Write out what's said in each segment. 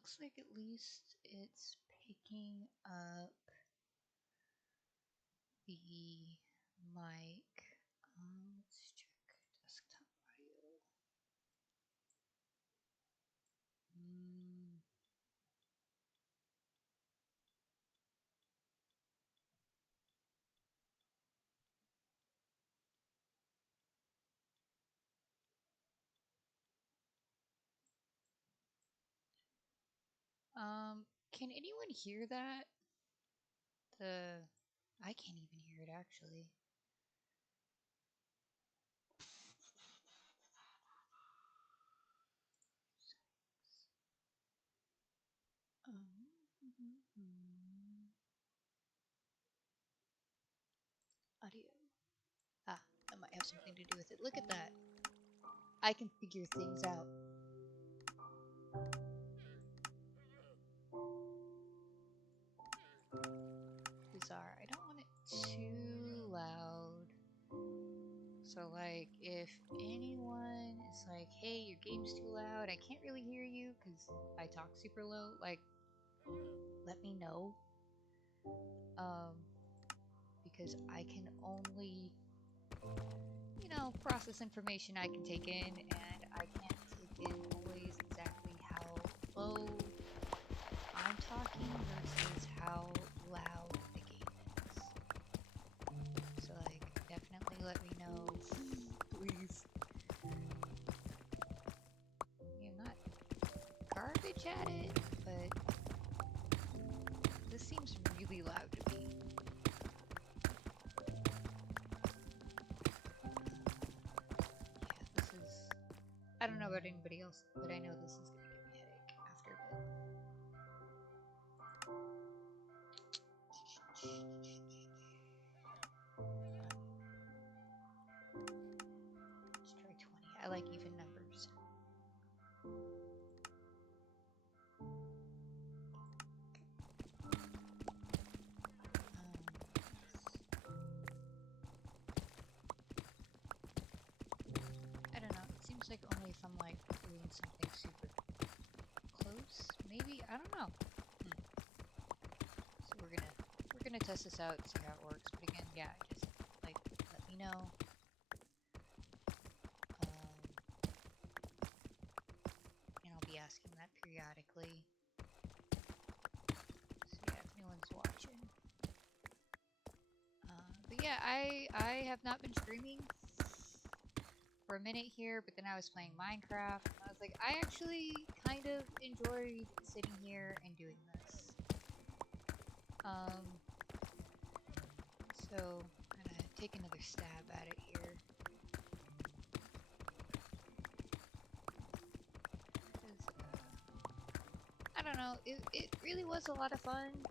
looks like at least it's picking up the mic. Let's check desktop audio. Can anyone hear that? The I can't even hear it actually. Audio. Ah, that might have something to do with it. Look at that. I can figure things out. Bizarre. I don't want it too loud. So like if anyone is like, hey, your game's too loud, I can't really hear you because I talk super low, like let me know. Um because I can only, process information I can take in, and I can't take in always exactly how low I'm talking versus how loud the game is. So like definitely let me know. Please. I'm not garbage at it, but this seems really loud to me. Yeah, this is. I don't know about anybody else, but I know this is gonna give me a headache after a bit. Let's try 20. I like even numbers. I don't know. It seems like only if I'm like doing something super close, maybe. I don't know. So we're gonna test this out and see how it works. But again, yeah, just like let me know. And I'll be asking that periodically. So yeah, if anyone's watching. But yeah, I have not been streaming for a minute here, but then I was playing Minecraft, and I was like, I actually kind of enjoyed sitting here and doing this. So I'm gonna take another stab at it here. I don't know, it really was a lot of fun.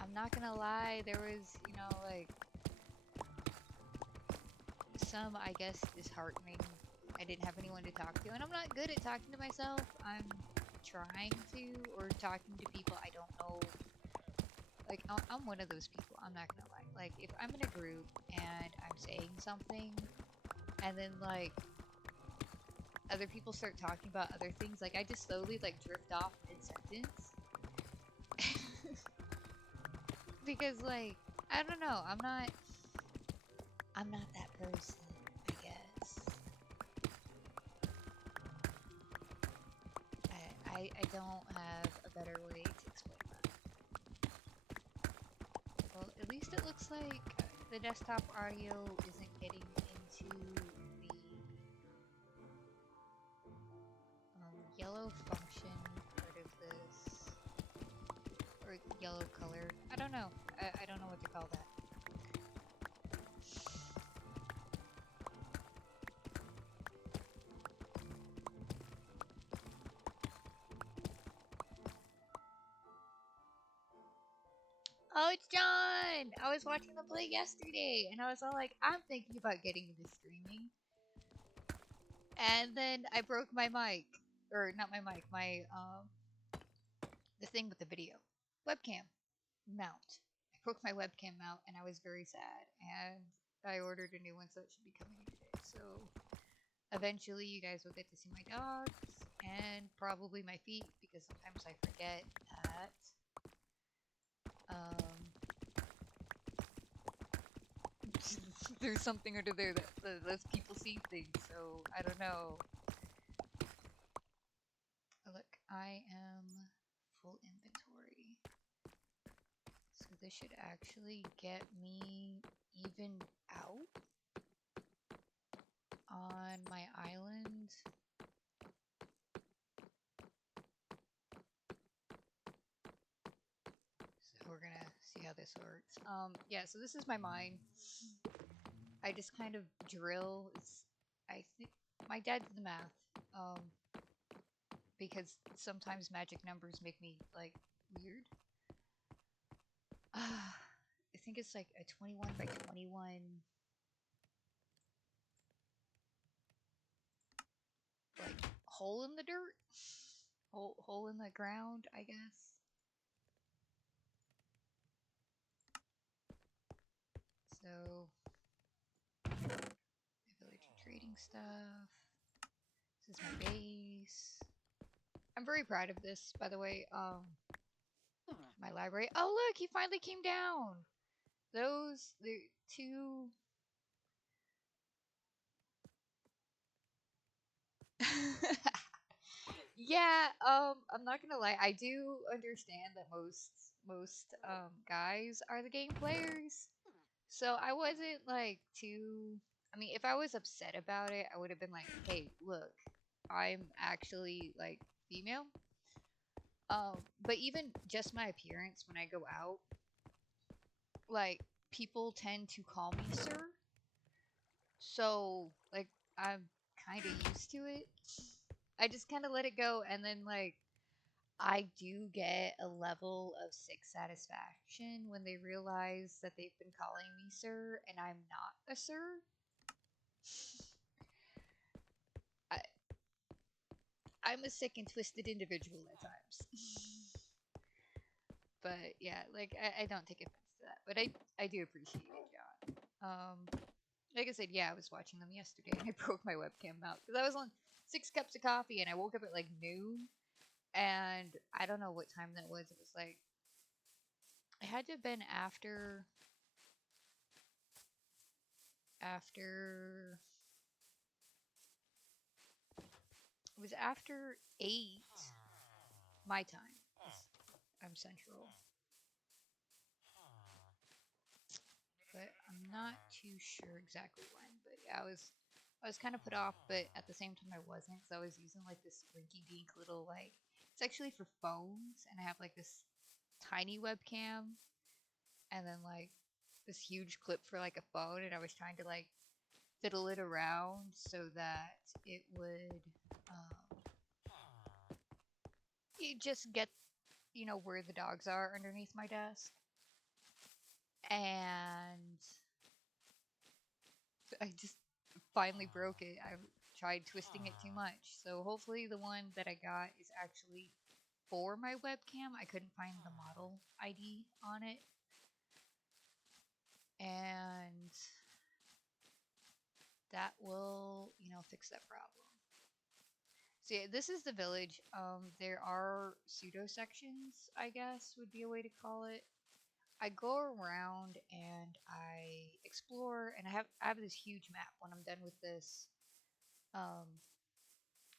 I'm not gonna lie, there was, like some, I guess, disheartening. I didn't have anyone to talk to, and I'm not good at talking to myself. I'm trying to, or talking to people I don't know. Like, I'm one of those people, I'm not gonna lie. Like, if I'm in a group and I'm saying something, and then, like, other people start talking about other things, like, I just slowly, like, drift off mid-sentence. Because, like, I don't know, I'm not that person, I guess. I don't have a better way to explain that. Well, at least it looks like the desktop audio isn't getting into the yellow function part of this, or yellow color. I don't know. I don't know what to call that. Oh, it's John! I was watching the play yesterday, and I was all like, I'm thinking about getting into streaming. And then I broke my mic. Or, not my mic, the thing with the video. Webcam mount. I broke my webcam mount, and I was very sad. And I ordered a new one, so it should be coming in today. So, eventually you guys will get to see my dogs and probably my feet because sometimes I forget that. There's something under there that lets people see things, so I don't know. Look, I am full inventory. So this should actually get me even out on my island. So we're gonna see how this works. Yeah, so this is my mine. I just kind of drill. I think my dad did the math. Because sometimes magic numbers make me like weird. I think it's like a 21 by 21 like hole in the dirt, hole in the ground, I guess. So, village and trading stuff. This is my base. I'm very proud of this, by the way. My library. Oh look, he finally came down. Those the two. Yeah, I'm not gonna lie, I do understand that most guys are the game players. So I wasn't like too I mean, if I was upset about it, I would have been like, "Hey, look, I'm actually like female." But even just my appearance when I go out, like people tend to call me sir. So, like I'm kind of used to it. I just kind of let it go and then like I do get a level of sick satisfaction when they realize that they've been calling me sir and I'm not a sir. I, I'm a sick and twisted individual at times. But yeah, like I don't take offense to that. But I do appreciate it, John. Like I said, yeah, I was watching them yesterday and I broke my webcam out because I was on 6 cups of coffee and I woke up at like noon and I don't know what time that was. It was like it had to have been after it was after 8 my time. 'Cause I'm central. But I'm not too sure exactly when. But yeah, I was kind of put off, but at the same time I wasn't because I was using like this rinky dink little like it's actually for phones, and I have like this tiny webcam, and then like this huge clip for like a phone, and I was trying to like fiddle it around so that it would you just get where the dogs are underneath my desk, and I just finally broke it. I tried twisting it too much. So hopefully the one that I got is actually for my webcam. I couldn't find the model ID on it. And that will, fix that problem. So yeah, this is the village. There are pseudo sections, I guess would be a way to call it. I go around and I explore, and I have this huge map. When I'm done with this, um,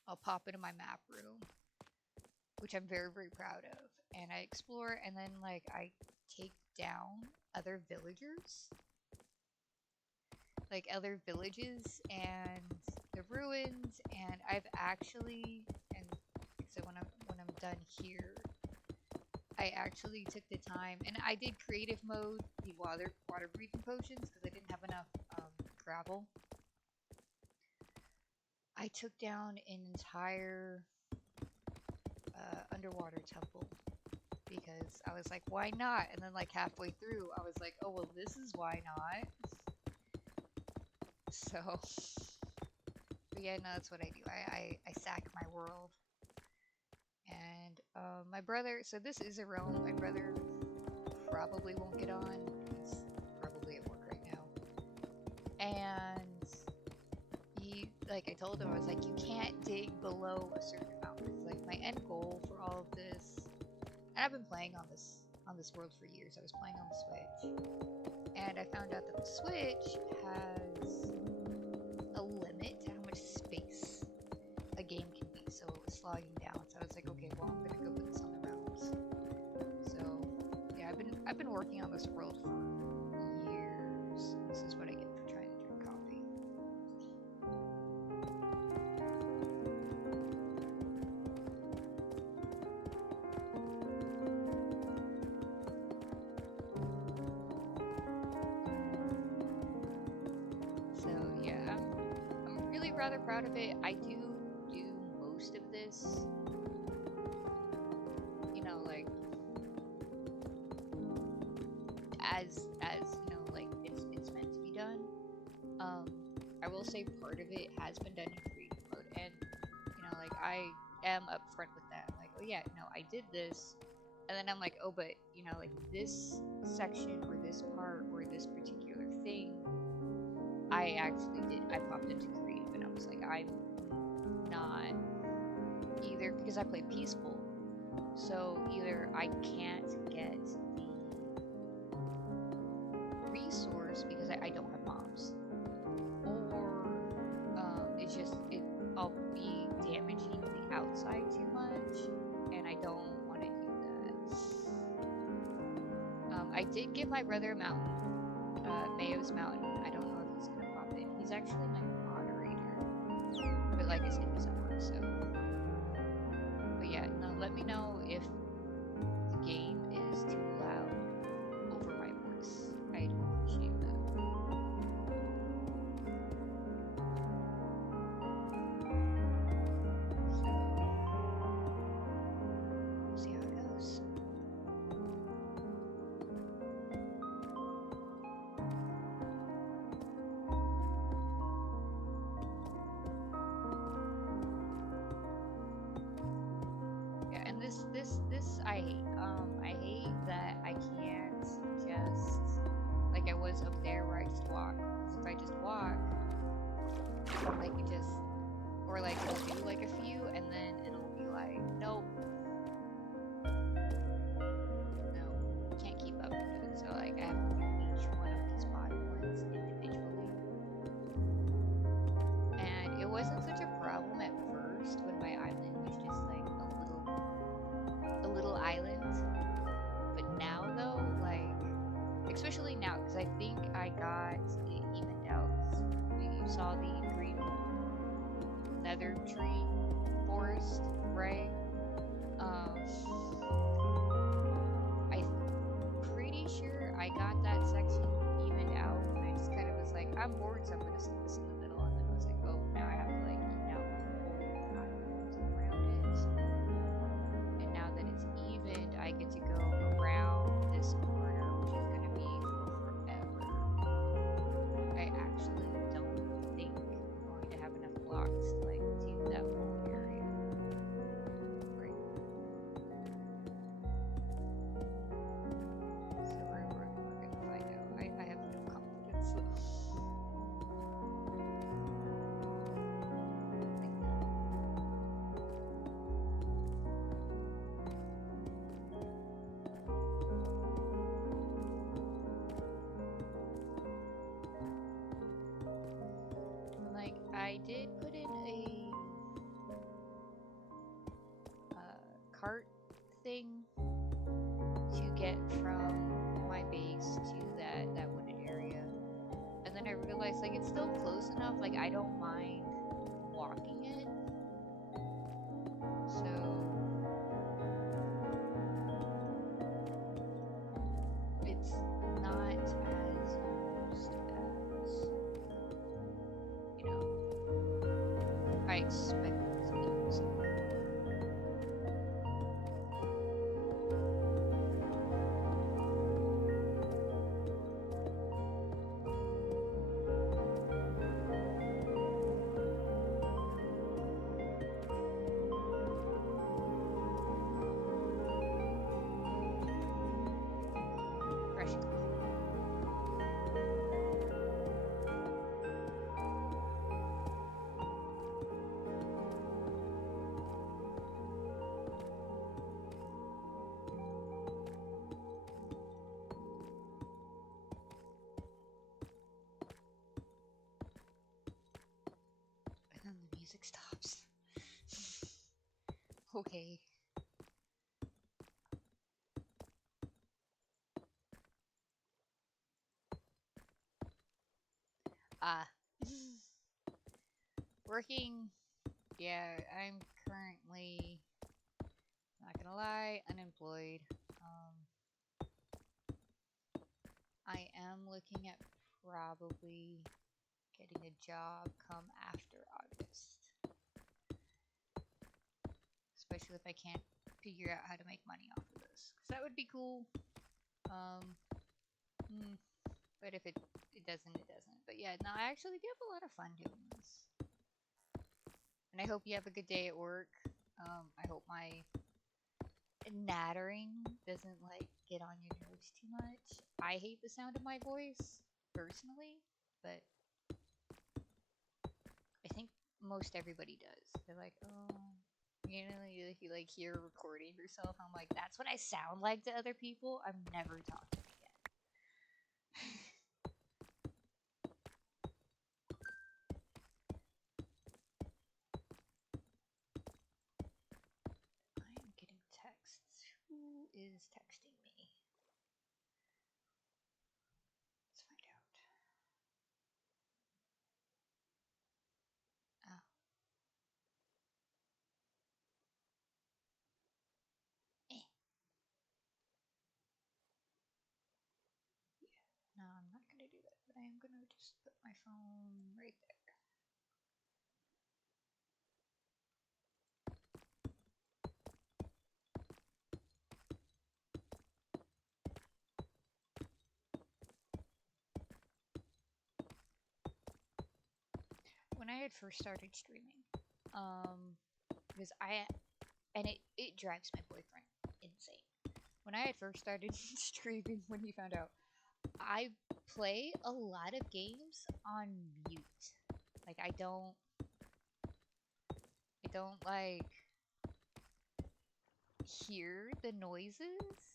I'll pop into my map room, which I'm very, very proud of. And I explore, and then like I take down other villagers, like other villages and the ruins. And I've actually, and so when I'm done here, I actually took the time, and I did creative mode the water breathing potions because I didn't have enough gravel. I took down an entire underwater temple because I was like, why not? And then like halfway through, I was like, oh well, this is why not. So, but yeah, no, that's what I do. I sack my world. And my brother, so this is a realm. My brother probably won't get on. He's probably at work right now. And like I told him, I was like, you can't dig below a certain amount. It's like my end goal for all of this. And I've been playing on this world for years. I was playing on the Switch, and I found out that the Switch has a limit to how much space a game can be, so it was slogging down. So I was like, okay, well, I'm gonna go put this on the realms. So yeah, I've been working on this world for years. This is what I get for trying to drink coffee. So yeah, I'm really rather proud of it. I do most of this, you know, like as you know, like it's meant to be done. I will say part of it has been done in creative mode, and you know, like I am upfront with that. Like, oh yeah, no, I did this, and then I'm like, oh, but you know, like this section or this part or this particular thing, I actually did. I popped into creative, and I was like, I'm not either because I play peaceful, so either I can't get the resource because I don't have mobs, or it's just I'll be damaging the outside too much, and I don't want to do that. I did give my brother a mountain, Mayo's mountain. I don't know if he's gonna pop in. He's actually my moderator, but like I said, he's at work, so. But yeah, no, let me know if the game is too loud over my voice. I'd appreciate that. So, see how it goes. Yeah, and this I hate. I hate that I can't just like I was up there where I just walk. 'Cause if I just walk, like it just or like it'll do like a few and then it'll be like, nope, no, can't keep up with it. So like I have to do each one of these body ones individually. And it wasn't such a problem at first when my island was just like a little island. But now though, like especially now, because I think I got it evened out. You saw the green nether tree forest, right? I'm pretty sure I got that section evened out, and I just kind of was like, I'm bored, so I'm gonna stick this in the middle, and then I was like, oh, now I have to like even out my whole island around it. And now that it's evened, I get to go around this corner, which is gonna be for forever. I actually don't think I'm going to have enough blocks to like do that whole area. Right. So we're gonna find out. I have no confidence though. Like I did put in a cart thing to get from my base to that wooded area, and then I realized like it's still close enough. Like I don't mind walking it, so it's not as used as you know I expect it to be used. Fresh coffee. music stops. Okay. Ah. Working. Yeah, I'm currently, not gonna lie, unemployed. I am looking at probably getting a job come after August. Especially if I can't figure out how to make money off of this. Because that would be cool. Um, but if it doesn't, it doesn't. But yeah, no, I actually do have a lot of fun doing this. And I hope you have a good day at work. I hope my nattering doesn't like get on your nerves too much. I hate the sound of my voice personally, but I think most everybody does. They're like, oh, you know, you like hear recording yourself. I'm like, that's what I sound like to other people. I'm never talking again. I am getting texts. Who is texting me? Let's find out. Oh. Eh. Yeah. No, I'm not gonna do that, but I am gonna just put my phone right there. When I had first started streaming, because it drives my boyfriend insane. When I had first started streaming, when he found out, I play a lot of games on mute. Like I don't like hear the noises.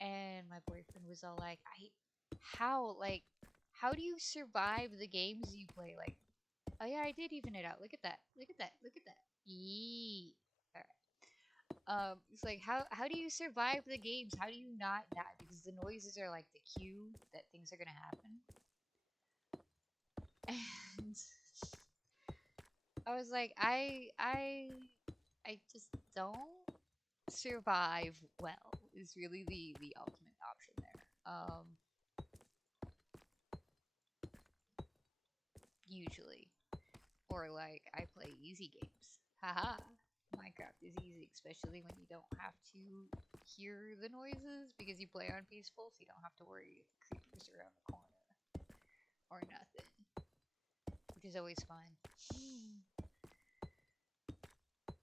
And my boyfriend was all like, how do you survive the games you play? Like, oh yeah, I did even it out. Look at that. Look at that. Look at that. Yee. Alright. It's like how do you survive the games? How do you not die? Because the noises are like the cue that things are gonna happen. And I was like, I just don't survive well. Is really the ultimate option there. Usually, or like I play easy games. Haha. Minecraft is easy, especially when you don't have to hear the noises because you play on peaceful, so you don't have to worry if the creepers around the corner or nothing, which is always fun.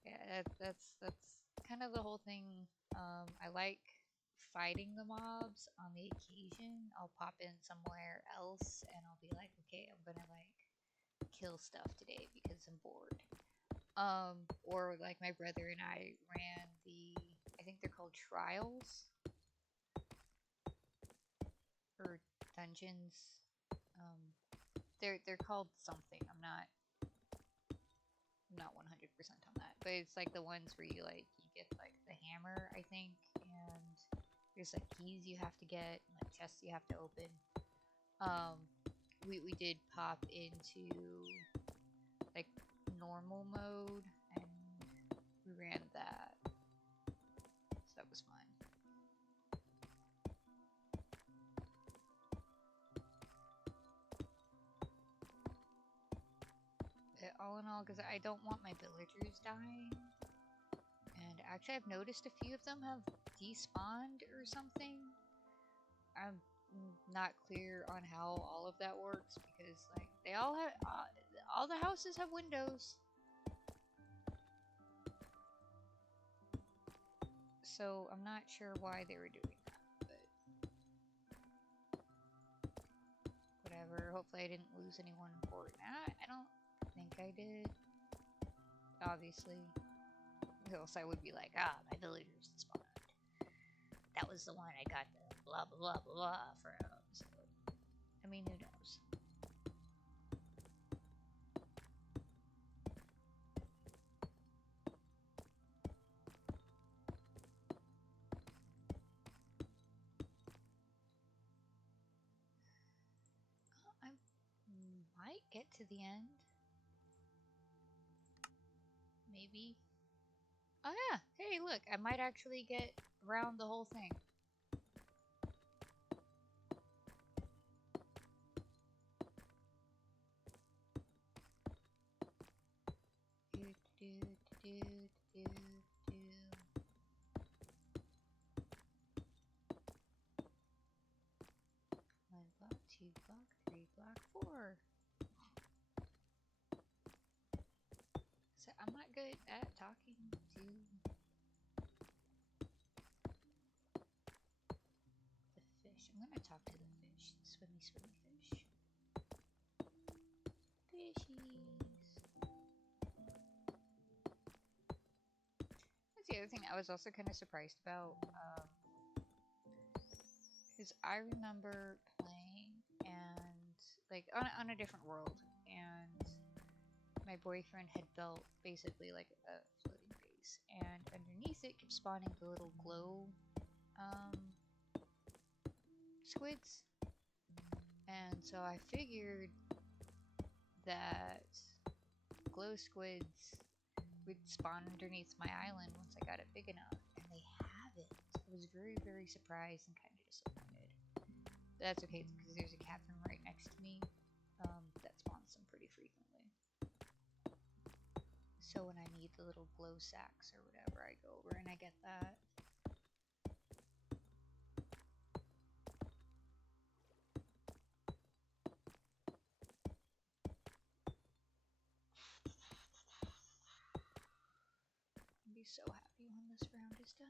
Yeah, that's kind of the whole thing. I like fighting the mobs on the occasion. I'll pop in somewhere else and I'll be like, okay, I'm gonna like kill stuff today because I'm bored. Or like my brother and I ran I think they're called trials or dungeons. They're called something. I'm not 100% on that, but it's like the ones where you get like the hammer, I think, and there's like keys you have to get, and like chests you have to open. Um, we did pop into like normal mode, and we ran that, so that was fun. All in all, because I don't want my villagers dying. And actually, I've noticed a few of them have despawned or something. I'm not clear on how all of that works because, like, they all have all the houses have windows. So I'm not sure why they were doing that, but whatever. Hopefully, I didn't lose anyone important. I don't think I did. Obviously, else I would be like, ah, my villagers spawned. That was the one I got the blah blah blah blah blah from. So, I mean, who knows? might get to the end. Maybe. Oh yeah, hey look, I might actually get around the whole thing. Do, do, do, do, do. One block, 2 block, 3 block, 4. So I'm not good at talking to the fish. I'm gonna talk to the fish. Swimmy, swimmy fish. Fishies. That's the other thing I was also kind of surprised about. Because I remember playing and like on a different world, and my boyfriend had built basically like a floating base, and underneath it kept spawning the little glow um, squids. And so I figured that glow squids would spawn underneath my island once I got it big enough, and they haven't. I was very, very surprised and kind of disappointed. But that's okay because there's a cavern right next to me that spawns them pretty frequently. So when I need the little glow sacks or whatever, I go over and I get that. I'll be so happy when this round is done.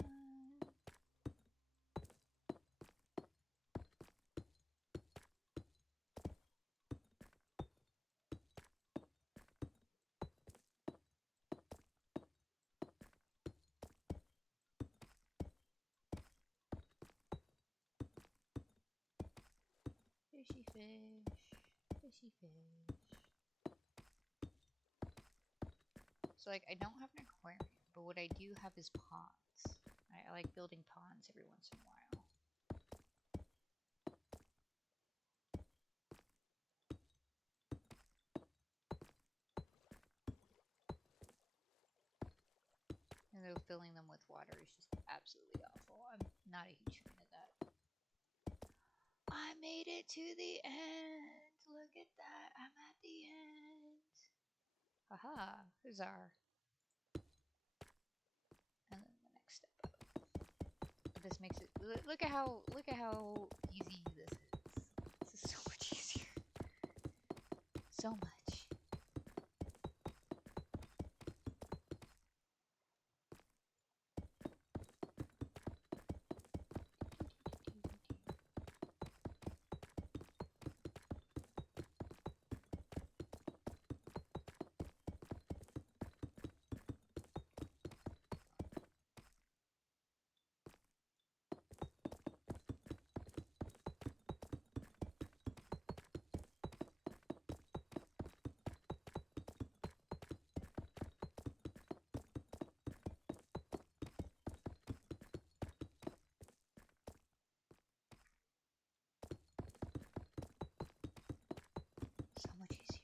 Fishy fish, fishy fish. So like I don't have an aquarium, but what I do have is ponds. I like building ponds every once in a while. And though filling them with water is just absolutely awful. I'm not a huge fan of that. I made it to the end. Look at that. I'm at the end. Haha, huzzah. And then the next step up. This makes it look at how easy this is. This is so much easier. So much. So much easier.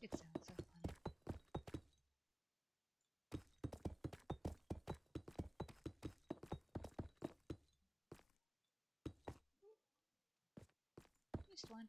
It sounds so funny. Missed one.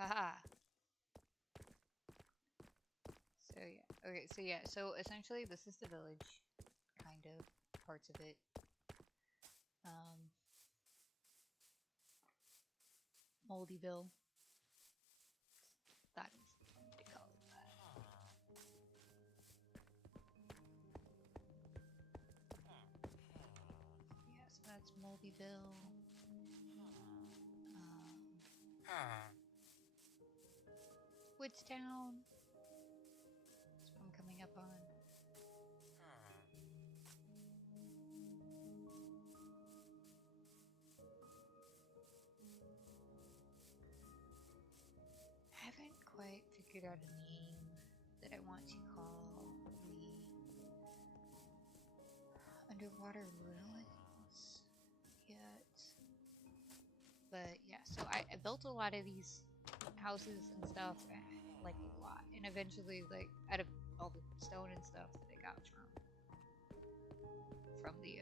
Haha. So yeah. Okay, so yeah, so essentially this is the village, kind of, parts of it. Um, Moldyville. That is what they call it that. Yeah, so that's Moldyville. Woodstown. That's what I'm coming up on. I haven't quite figured out a name that I want to call the underwater ruins yet. But yeah, so I built a lot of these houses and stuff, like a lot. And eventually, like, out of all the stone and stuff that I got from the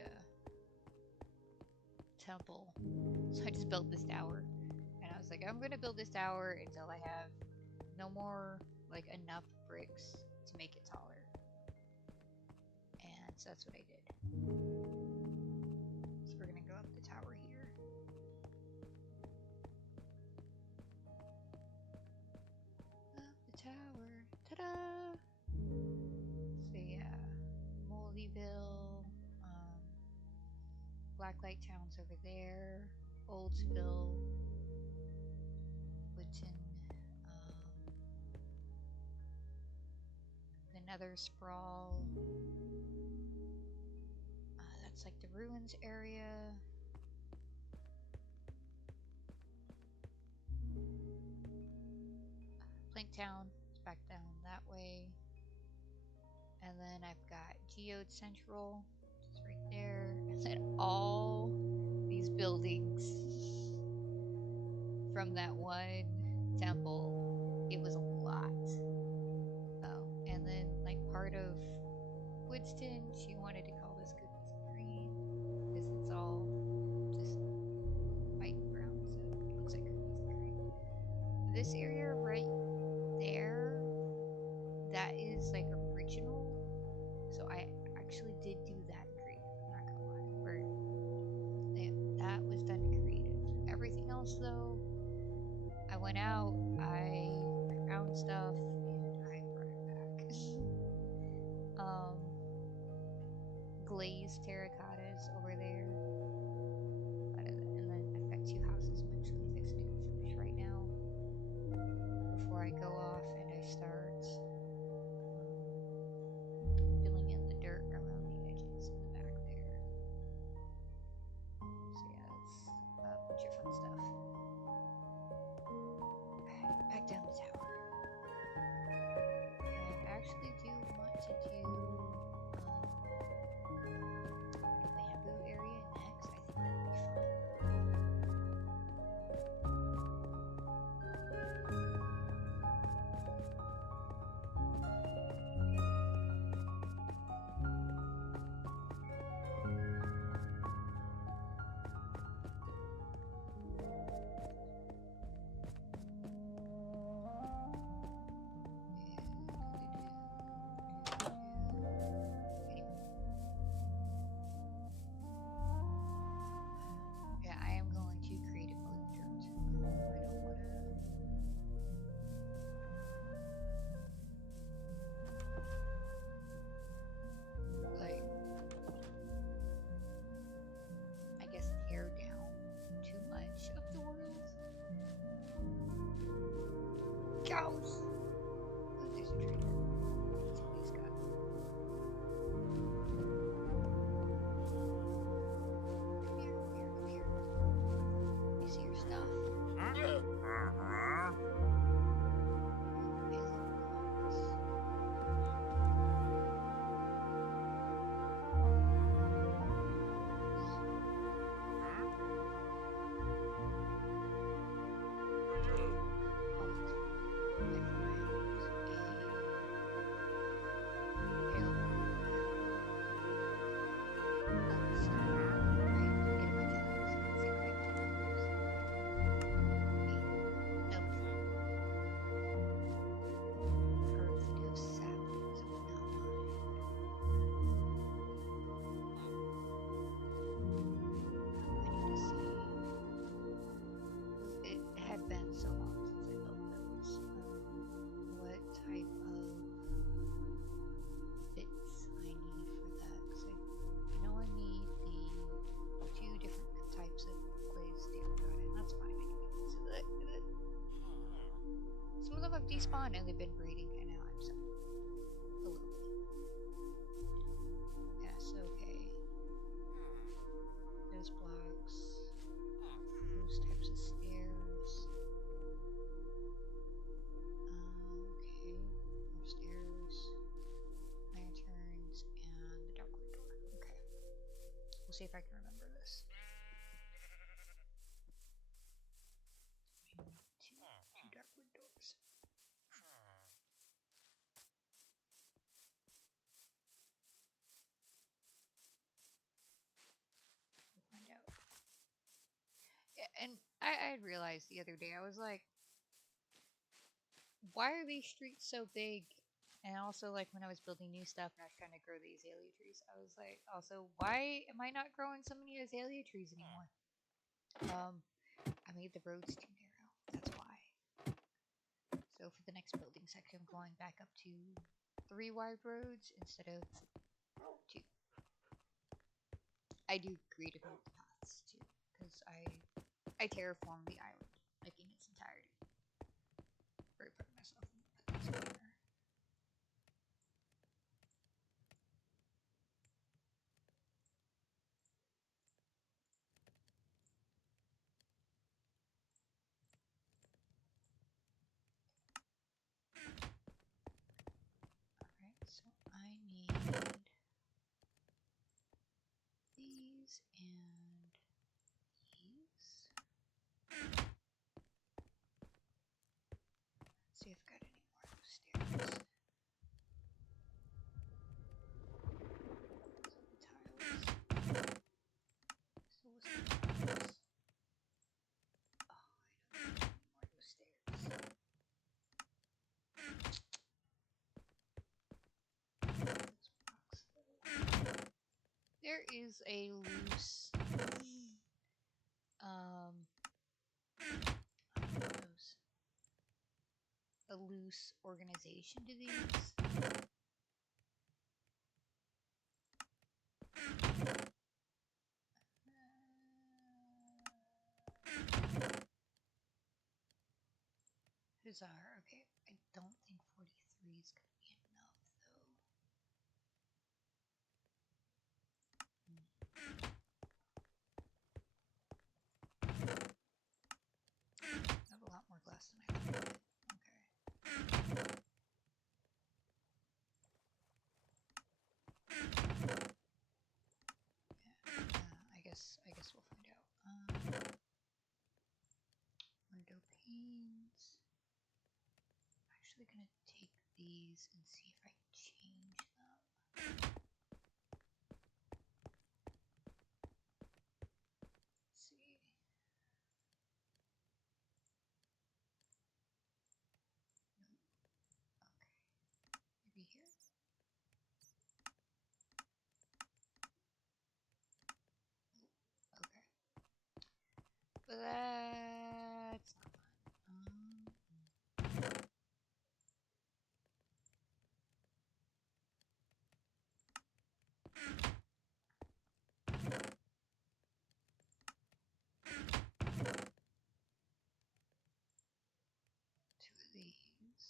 temple. So I just built this tower. And I was like, I'm gonna build this tower until I have no more, like, enough bricks to make it taller. And so that's what I did. So we're gonna go up the tower here. Up the tower. Ta-da! So yeah, Moldyville, Blacklight Town's over there, Oldsville, Woodton, the Nether Sprawl. That's like the ruins area. Planktown is back down that way. And then I've got Geode Central, just right there. And then all these buildings from that one temple. It was a lot. Oh, and then like part of Woodston, she wanted to call this Cookies and Cream because it's all just white and brown, so it looks like Cookies and Cream. This area right there, that is like original. So I actually did do that in creative, I'm not gonna lie. Where that was done in creative. Everything else though, I went out, I found stuff, and I brought it back. Glazed terracottas over there. And then I've got 2 houses I'm actually fixing to finish right now before I go off and I start filling in the dirt around the edges in the back there. So yeah, that's a bunch of fun stuff. Alright, back down the tower. And I actually do want to do the bamboo area next. I think that would be fun. Yeah, I am going to create a mode dirt. I don't want to. Like, I guess tear down too much of the world. Cows! Oh, there's a trader. Let's see what he's got. Come here, come here, come here. Let me see your stuff. despawned and they've been breeding, and now I'm sorry. A little bit. Yes, okay. Those blocks. Those types of stairs. Okay. More stairs. Lanterns, and the darkwood door. Okay. We'll see if I can remember this. Two darkwood doors. We'll find out. Yeah, and I realized the other day, I was like, why are these streets so big? And also, like, when I was building new stuff and I was trying to grow the azalea trees, I was like, also, why am I not growing so many azalea trees anymore? I made the roads too narrow. That's why. So for the next building section, I'm going back up to 3 wide roads instead of 2. I do creative mode paths too, because I terraformed the island, like in its entirety. Very proud of myself. Put this in there. Alright, so I need these and these. Let's see if I've got any more of those stairs. Some tiles. Still with some tiles. Oh, I don't need any more of those stairs. Those blocks, though. There is a loose those a loose organization to these. Bizarre. Okay, I don't think 43 is gonna be enough though. I have a lot more glass than I thought I did. Okay. Yeah, I guess we'll find out. Window panes. I'm actually gonna take these and see if I can change them. Let's see. Nope. Okay. Maybe here. Okay. But that's not fun. Two of these.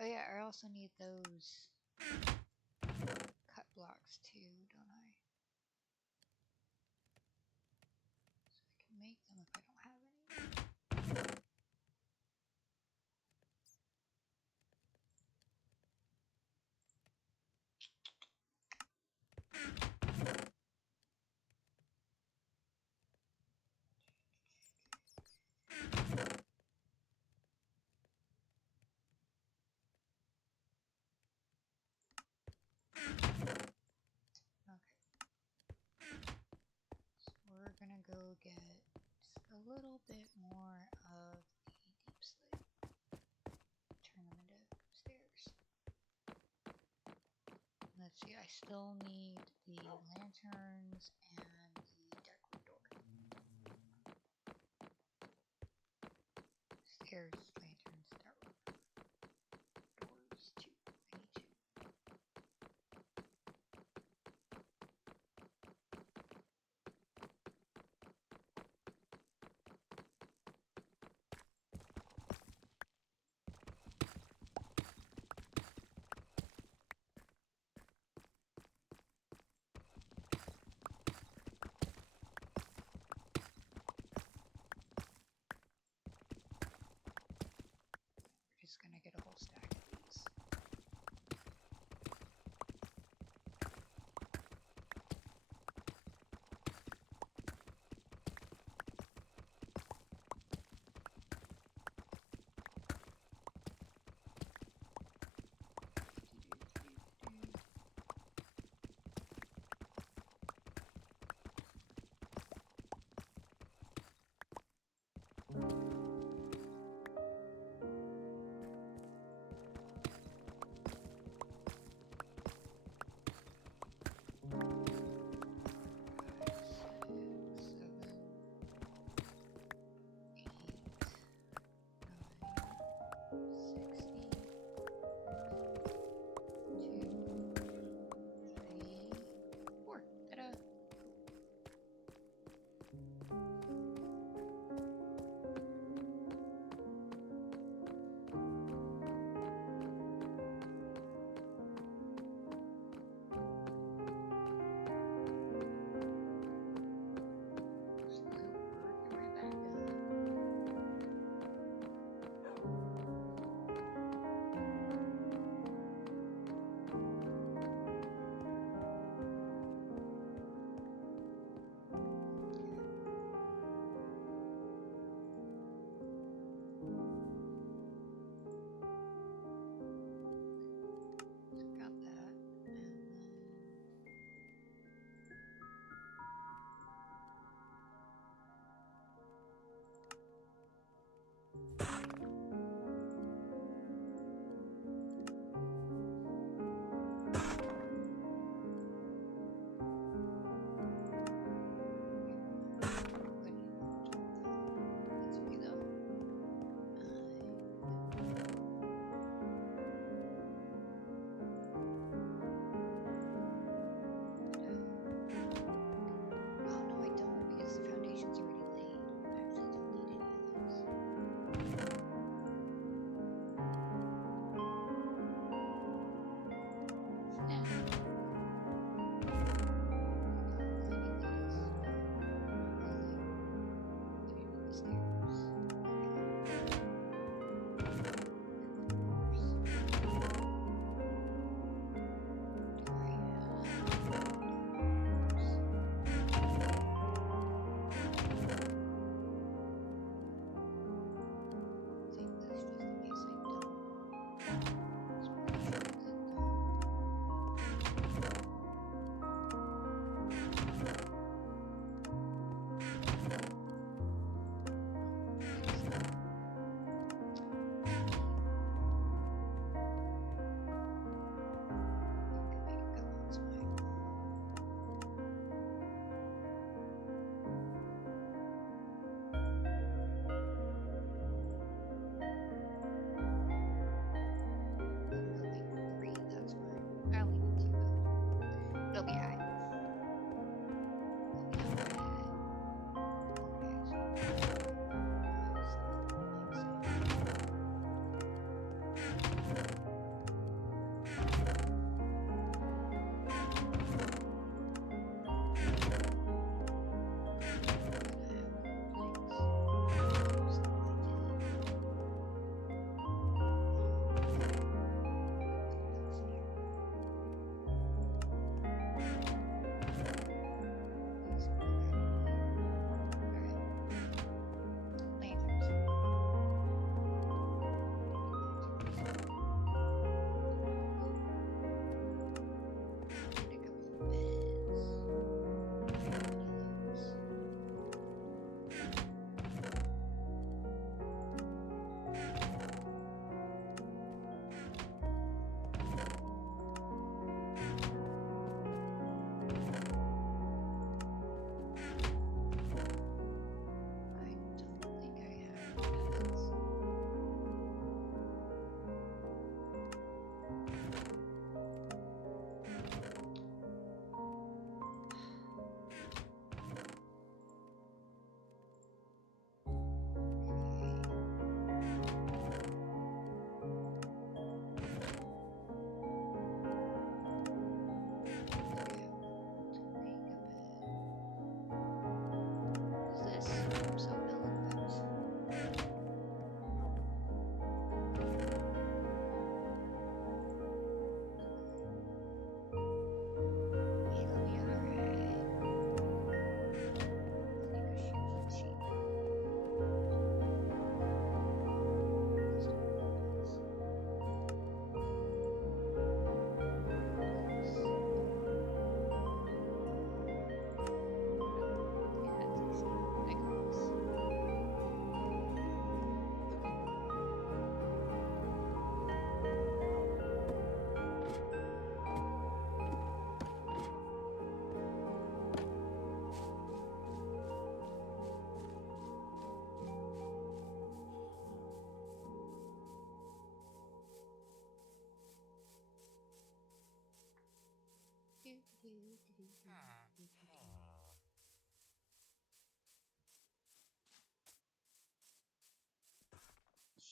Oh yeah, I also need those cut blocks too, don't I? So I can make them if I don't have any. Okay. So we're gonna go get just a little bit more of the deep slate. Turn them into stairs. Let's see, I still need the lanterns and the darkwood door. Stairs, lanterns, darkwood doors too. I need to.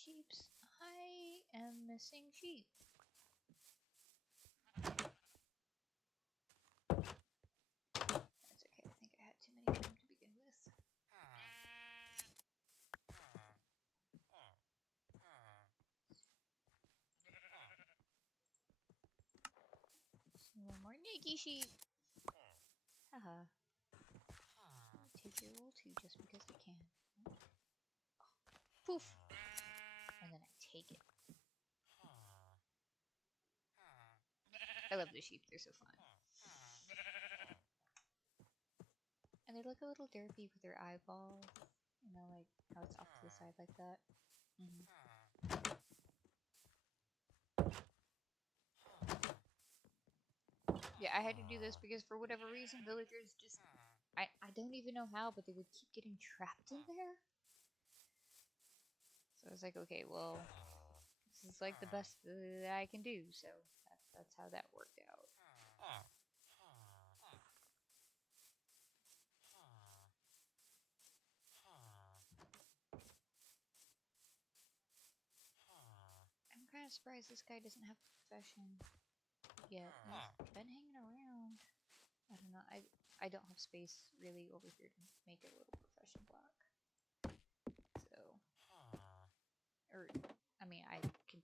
Sheeps. I am missing sheep. That's okay. I think I had too many of them to begin with. One more Nikki sheep. Haha. Take your wool too, just because I can. Oh. Poof. And then I take it. I love the sheep. They're so fun. And they look a little derpy with their eyeballs. You know, like how it's off to the side like that. Yeah, I had to do this because for whatever reason, villagers just... I don't even know how, but they would keep getting trapped in there. So I was like, okay, well, this is like the best that I can do. So that's how that worked out. I'm kind of surprised this guy doesn't have a profession yet. He's been hanging around. I don't know. I don't have space really over here to make a little profession block. So, or I mean, I can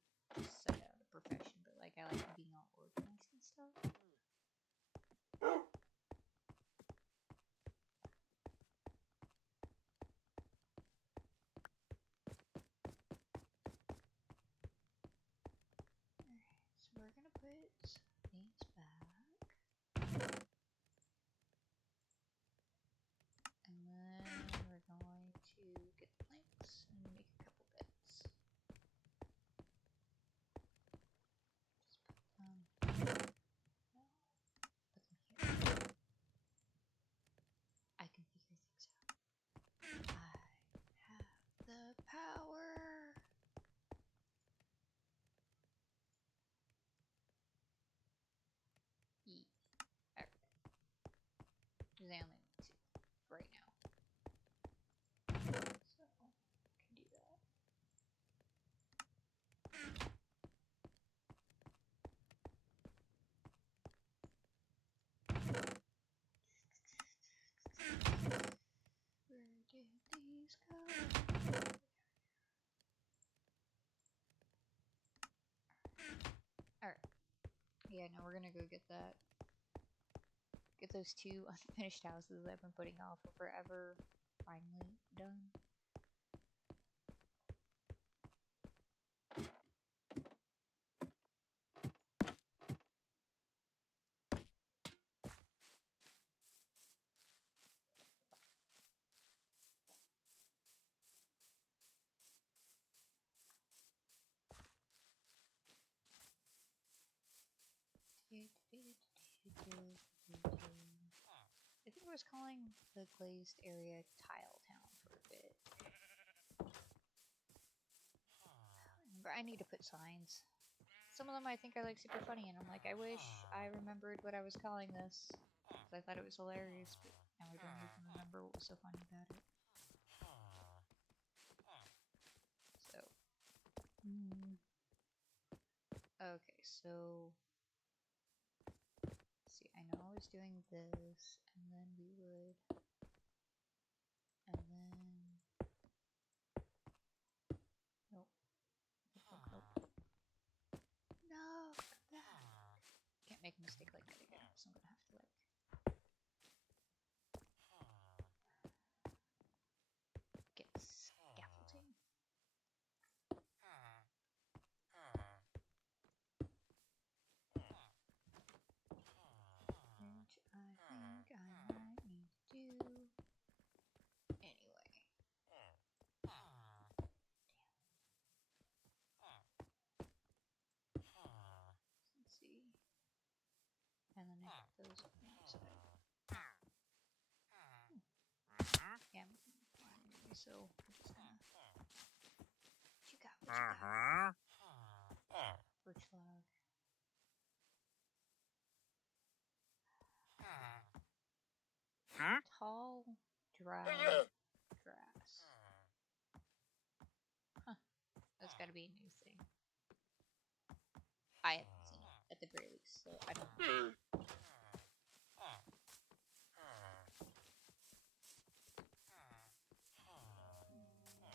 set out a profession, but like I like being all organized and stuff. Alright, so we're gonna put these back. And then we're going to get the planks and make a couple beds. Just put them... No. Put them here. I can figure things out. I have the power! Eat. Alright. There's only two right now. So, I can do that. Where did these go? Alright. Yeah, now we're gonna go get that. Get those two unfinished houses I've been putting off for forever finally done. I think I was calling the glazed area Tile Town for a bit. But I need to put signs. Some of them I think are like super funny, and I'm like, I wish I remembered what I was calling this. Because I thought it was hilarious, but now I don't even remember what was so funny about it. So. Okay, so. Let's see, I know I was doing this, and then we would. And then. Nope. Nope. No! Can't make a mistake like that again, so I'm gonna have to like. Get scaffolding. Which I think I might need to do. Anyway. Let's see. And then I put those on the outside. Yeah, I'm fine anyway, so I'm just gonna. What you got? What you got? Birch log. dry grass. Huh. That's gotta be a new thing. I haven't seen it at the very least, so I don't know.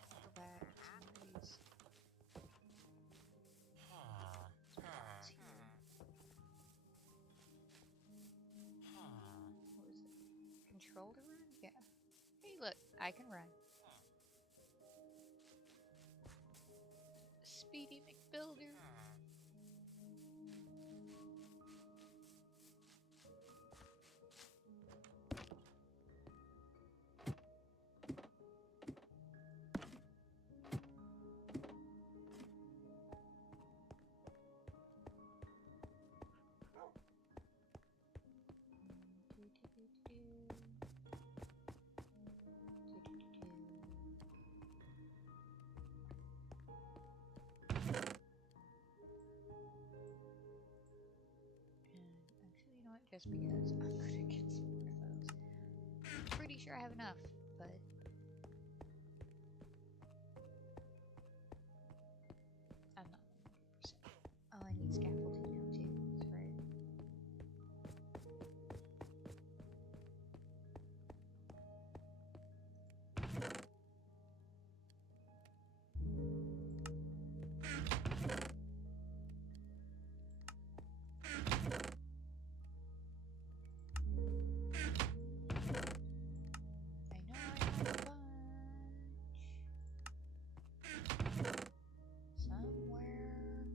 Go back to some of these spots here. What was it? Control to run? Yeah. Hey, look, I can run. Speedy McBuilder. Just because I'm gonna get some more of those. Pretty sure I have enough, but I'm not 100%. Oh, I need scaffolding now too. That's right. I know I have a bunch somewhere.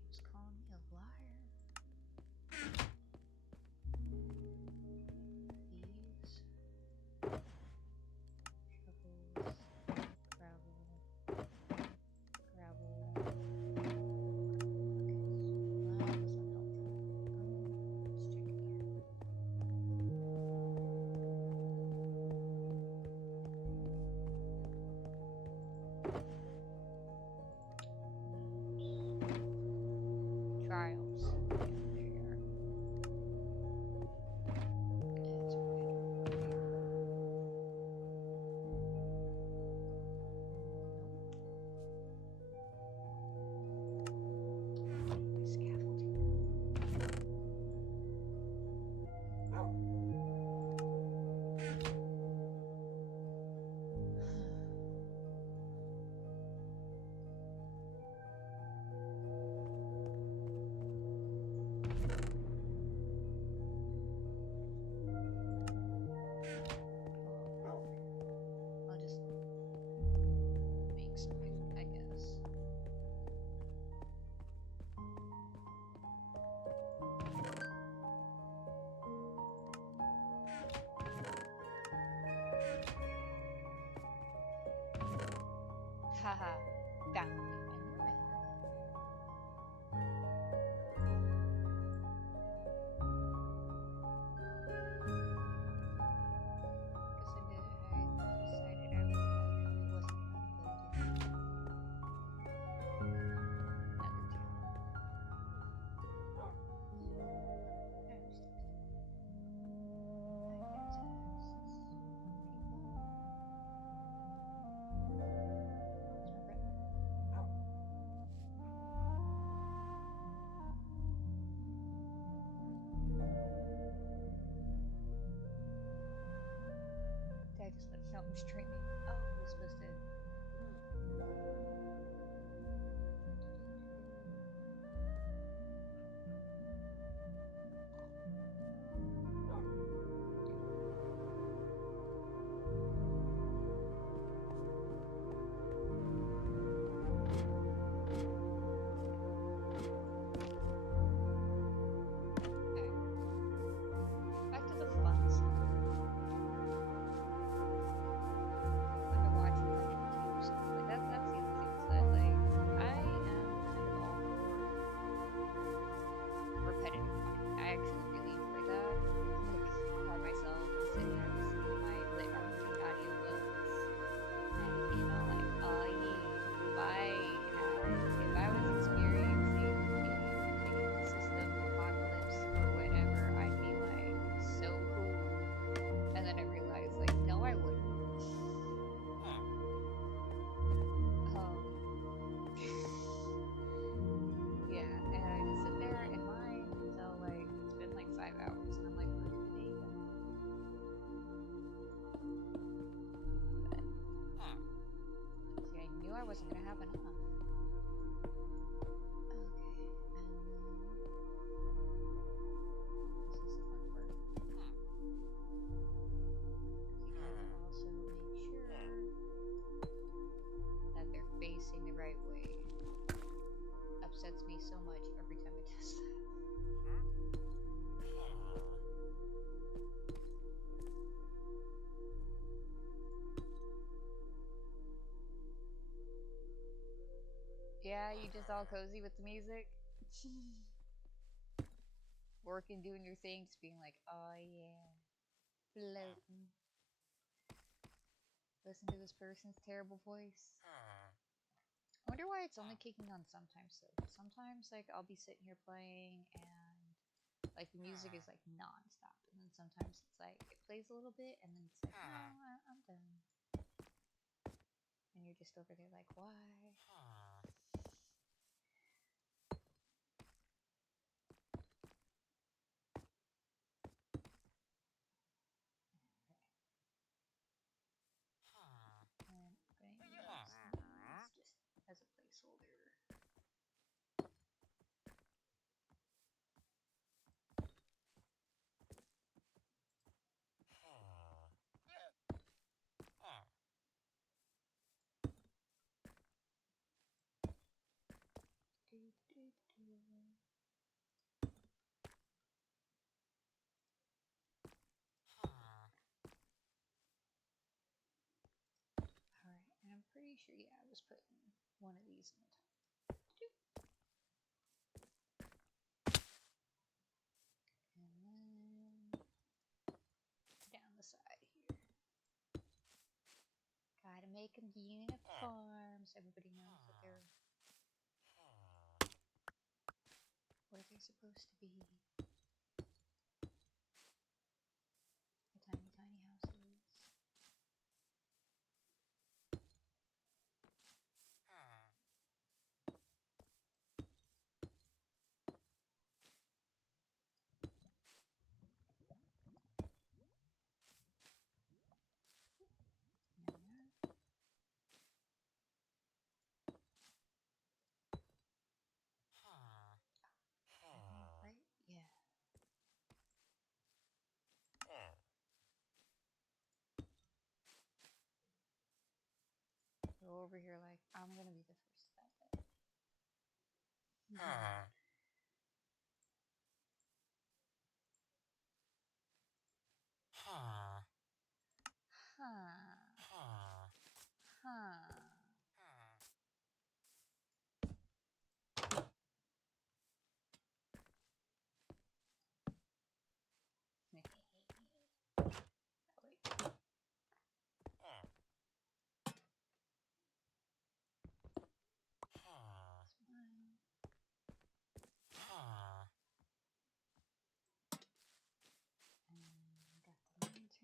Keeps calling me a liar. Thieves, shovels, gravel, gravel. Okay, that was unhelpful. Let's check it here. Trials. Yeah, there you are. It's right over here. Nope. My scaffolding. I'll just make some, I guess. Haha, found it. I knew I had it. Guess I decided I actually wasn't unloading another town. There's Did I just let it know I'm streaming? Oh, I was supposed to. Back to the fun stuff. wasn't gonna have enough. Okay, and then this is the fun part. You gotta also make sure that they're facing the right way. Upsets me so much every time I test that. Yeah, you just all cozy with the music. Working, doing your thing, just being like, oh yeah, floating. Listen to this person's terrible voice. I wonder why it's only kicking on sometimes though. Sometimes like I'll be sitting here playing and like the music is like non-stop, and then sometimes it's like it plays a little bit and then it's like, no, I'm done. And you're just over there like, why? And I'm gonna use these just as a placeholder. Alright, and I'm pretty sure, yeah, I was putting one of these in the top. And then down the side here. Gotta make them uniforms. Everybody knows that they're where they're supposed to be. The tiny, tiny houses. Right? Yeah. Go over here like, I'm gonna be the first at that. Huh. Oh, wait. This one. And got the lanterns.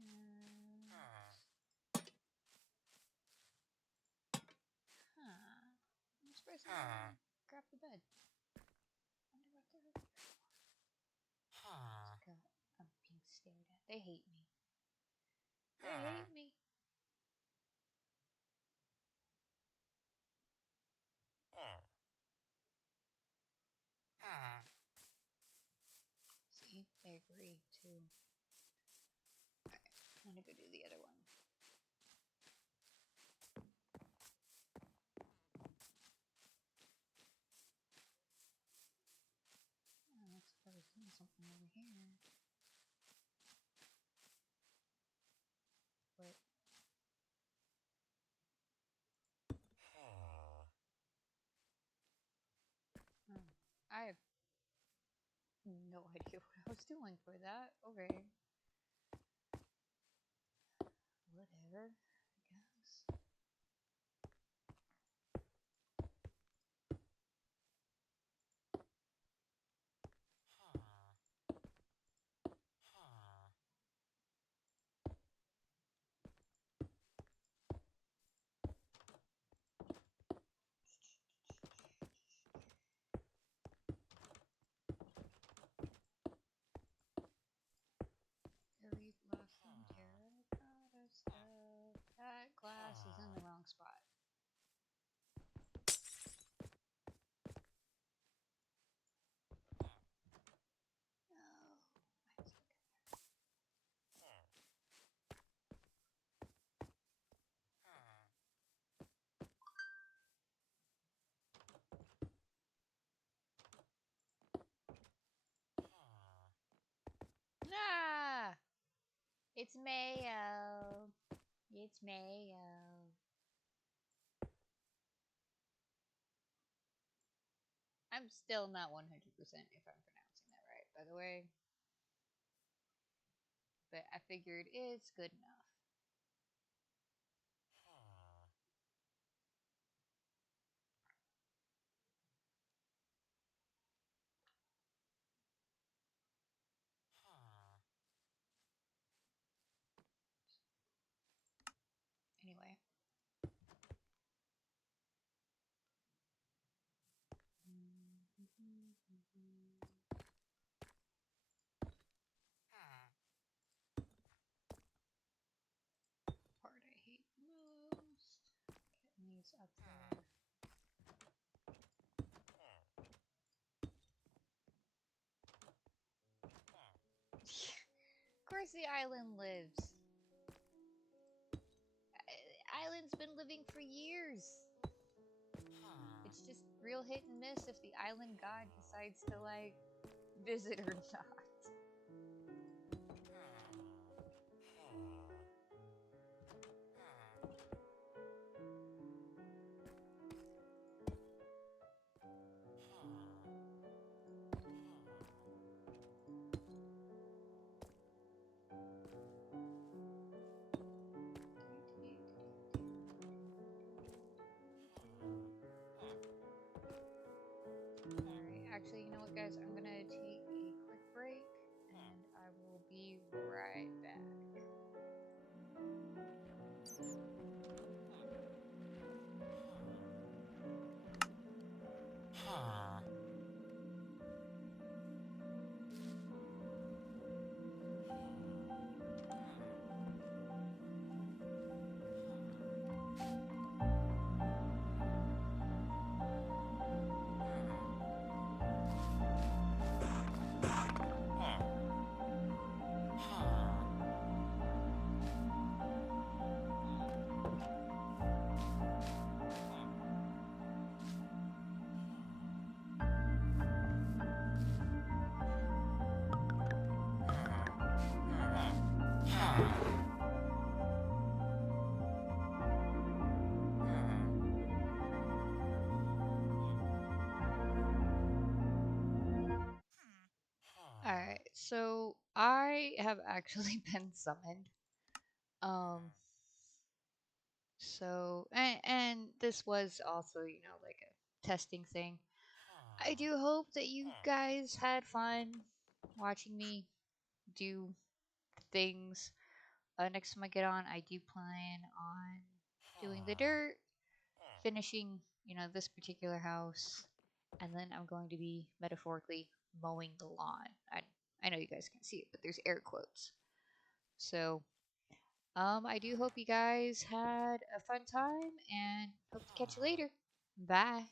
I'm surprised I didn't grab the bed. Wonder what they're over here for. God, I'm being stared at. They hate me. They hate me. See, they agree too. Alright, I'm gonna go do the other one. Oh, looks like I was doing something over here. But I have no idea what I was doing for that. Okay. Whatever, I guess. Buried, lost, and terracotta stuff. It's Mayo. It's Mayo. I'm still not 100% if I'm pronouncing that right, by the way. But I figured it's good enough. Anyway. Part I hate most. Getting these up there. Of course the island lives. Island's been living for years. It's just real hit and miss if the island god decides to like visit or not. Alright, actually, you know what, guys? I'm gonna take a quick break and I will be right back. Alright, so I have actually been summoned. Um, and this was also, you know, like a testing thing. I do hope that you guys had fun watching me do things. Next time I get on, I do plan on doing the dirt, finishing, you know, this particular house, and then I'm going to be metaphorically mowing the lawn. I know you guys can't see it, but there's air quotes. So, I do hope you guys had a fun time and hope to catch you later. Bye.